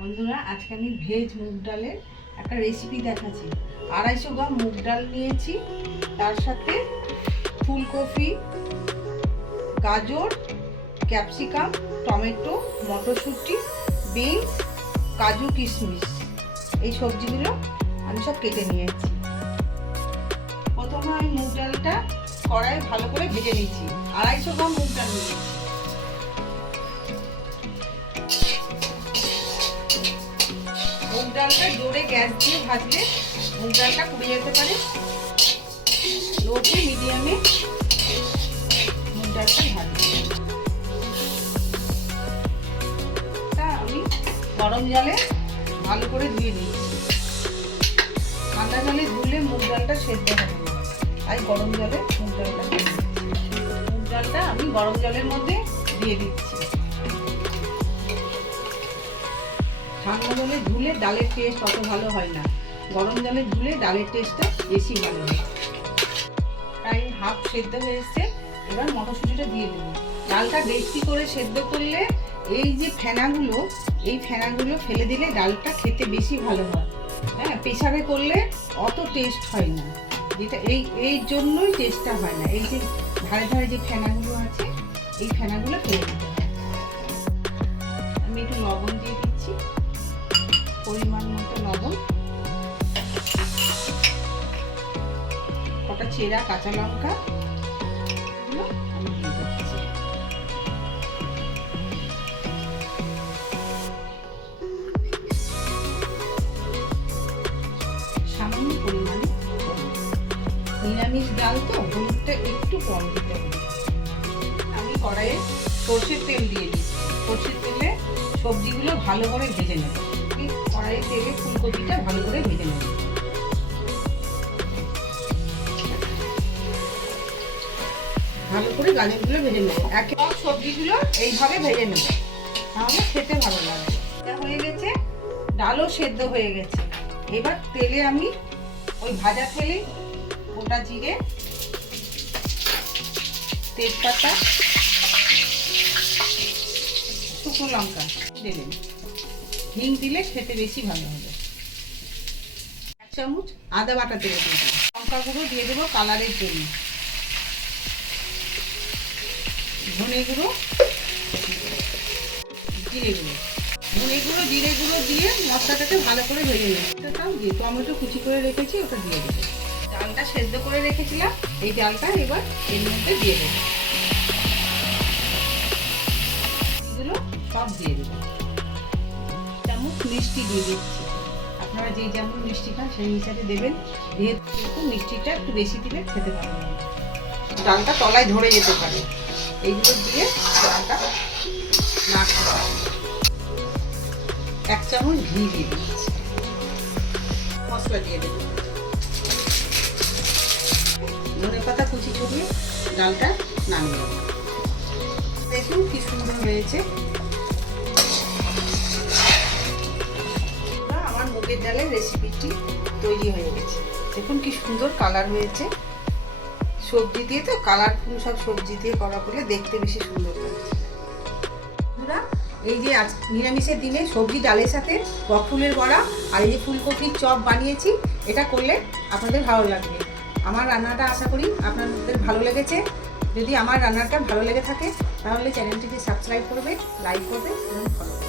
বন্ধুরা, আজকে আমি ভেজ মুগ ডালের একটা রেসিপি দেখাচ্ছি। আড়াইশো গ্রাম মুগ ডাল নিয়েছি, তার সাথে ফুলকপি, গাজর ক্যাপসিকাম টমেটো, মটরশুঁটি বিনস কাজু কিশমিশ, এই সবজিগুলো আমি সব কেটে নিয়েছি। প্রথমে আমি মুগ ডালটা কড়াই ভালো করে ভেজে নিচ্ছি আড়াইশো গ্রাম মুগ ডাল নিয়েছি। ডালটা জোরে গ্যাস দিয়ে ভাজলে মুগ ডালটা পুড়ে যেতে পারে। লোটে মিডিয়ামে মুগ ডালটা ভাজবো আমি গরম জলে ভালো করে ধুয়ে নিচ্ছি। ঠান্ডা জলে ধুলে মুগ ডালটা সেদ্ধ হবে তাই গরম জলে মুগ ডালটা মুগ ডালটা আমি গরম জলের মধ্যে দিয়ে দিচ্ছি। ঠান্ডা জলে ধুলে ডালের টেস্ট অত ভালো হয় না। গরম জলে ধুলে ডালের টেস্টটা বেশি ভালো হয়। তাই হাফ সেদ্ধ হয়ে এবার মটরশুঁটিটা দিয়ে দেবো। ডালটা বেশি করে সেদ্ধ করলে এই যে ফেনাগুলো, এই ফেনাগুলো ফেলে দিলে ডালটা খেতে বেশি ভালো হয়। হ্যাঁ প্রেশারে করলে অত টেস্ট হয় না। যেটা এই এই জন্যই টেস্টটা হয় না। এই যে ধারে ধারে যে ফেনাগুলো আছে, এই ফেনাগুলো ফেলে দিতে হয়। আমি একটু লবণ দিয়ে চেরা, কাঁচা লঙ্কা। সামান্য পরিমাণে নিরামিষ ডাল তো, হলুদটা একটু কম দিতে আমি কড়াইয়ে সর্ষের তেল দিয়ে দিচ্ছি। সর্ষের তেলে সবজিগুলো ভালো করে ভেজে নেব। এই কড়াইয়ে তেলে ফুলকপিটা ভালো করে ভেজে নেব। ভালো করে গাজরগুলো ভেজে নেব। একে সব সবজিগুলো এইভাবে ভেজে নেব। তাহলে খেতে ভালো লাগে। হয়ে গেছে, ডালও সেদ্ধ হয়ে গেছে। এবার তেলে আমি ওই ভাজা তেলে গোটা জিরে, তেজপাতা, শুকনো লঙ্কা দিলেন হিং দিলে খেতে বেশি ভালো হবে। এক চামচ আদা বাটা তেলে দিয়ে দেবো। লঙ্কা গুঁড়ো দিয়ে দেবো কালারের জন্য। ধনে গুঁড়ো জিরে গুঁড়ো ধনে গুঁড়ো জিরে গুঁড়ো দিয়ে মশলাটাকে ভালো করে ভেজে নেব দিয়ে টমেটো কুচি করে রেখেছি, ওটা দিয়ে দেবো। ডালটা সেদ্ধ করে রেখেছিলাম, এই ডালটা এবার এর মধ্যে দিয়ে দেবো। এগুলো সব দিয়ে দেবো। চামচ মিষ্টি দিয়ে দিচ্ছি। আপনারা যে যেমন মিষ্টি খান, সেই হিসাবে দেবেন। কিন্তু মিষ্টিটা একটু বেশি দিলে খেতে পারবেন ডালটা তলায় ধরে যেতে পারে। এইগুলো দিয়ে ডালটা নাড়তে এক চামচ ঘি দিয়ে দিচ্ছি। মশলা দিয়ে দেবো। ধনে পাতা কুচি ছড়িয়ে ডালটা নামিয়ে দেখুন কি সুন্দর হয়েছে। আমার মুগের ডালের রেসিপিটি তৈরি হয়ে গেছে। দেখুন কি সুন্দর কালার হয়েছে। সবজি দিয়ে তো কালারফুল সব সবজি দিয়ে করা বলে দেখতে বেশি সুন্দর লাগছে। এই যে আজ নিরামিষের দিনে সবজি ডালের সাথে বকফুলের বড়া আর এই যে ফুলকপির চপ বানিয়েছি, এটা করলে আপনাদের ভালো লাগবে। আমার রান্নাটা আশা করি আপনাদের ভালো লেগেছে। যদি আমার রান্নাটা ভালো লেগে থাকে, তাহলে চ্যানেলটিকে সাবস্ক্রাইব করবে, লাইক করবে এবং ফলো